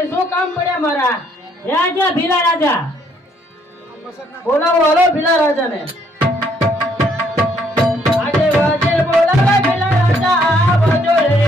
રાજાને શું કામ પડ્યા મારા? રાજા ભીલા રાજા બોલાવો હાલો ભીલા રાજાને. આજે વાજે બોલાવે ભીલા રાજા આવજો રે.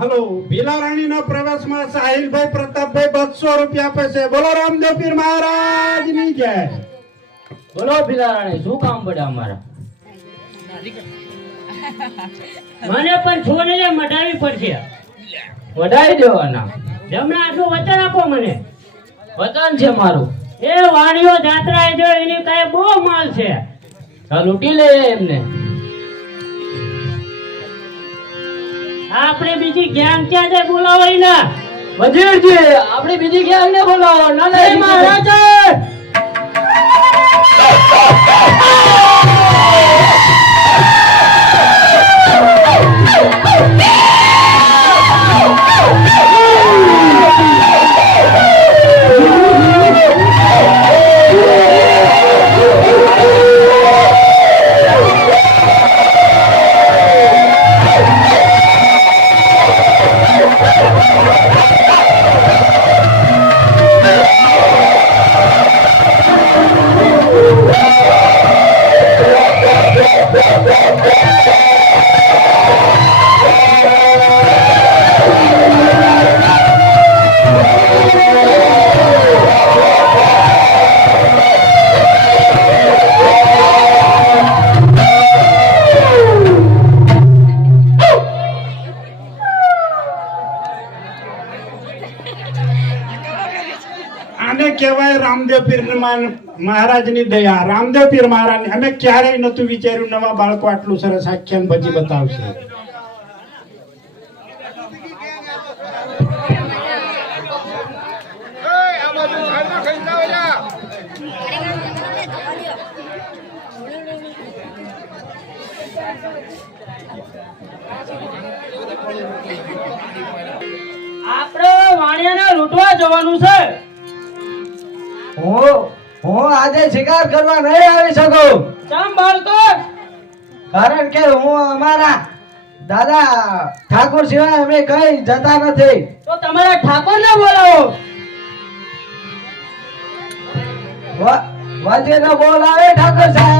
હલો ભીલા રાણી ના પ્રવેશ માં સાહિલભાઈ પ્રતાપભાઈ 200 રૂપિયા આપે છે. બોલો રામદેવ પીર મહારાજ ની જય. બોલો ભીલા રાણી શું કામ પડ્યા અમારા? મને પણ છોડીને મટાવી પડશે. વડાઈ દેવાના. જમણા આટલું વચન આપો મને. વતન છે મારું. એ વાણીઓ જાત્રા જો એની કાંઈ બહુ માલ છે. આ લૂંટી લે એમને. આપણે બીજી ગેંગ ક્યાં છે બોલાવો ને. વજીરજી આપણે બીજી ક્યાં ને બોલાવો. ના લે મહારાજ કહેવાય રામદેવ પીર મહારાજ ની દયા. રામદેવ પીર મહારાજ અમે ક્યારેય નતું વિચાર્યું નવા બાળકો આટલું સરસ આખ્યાન ભજી બતાવશે. આપણે વાણિયાને લૂંટવા જવાનું છે. હું આજે શિકાર કરવા નહીં આવી શકું. ચમ બાળકો? કારણ કે હું અમારા દાદા ઠાકોર સિવાય અમે કઈ જતા નથી. તો તમારા ઠાકોરને બોલાવો. વચ્ચે તો બોલાવે ઠાકોર સાહેબ.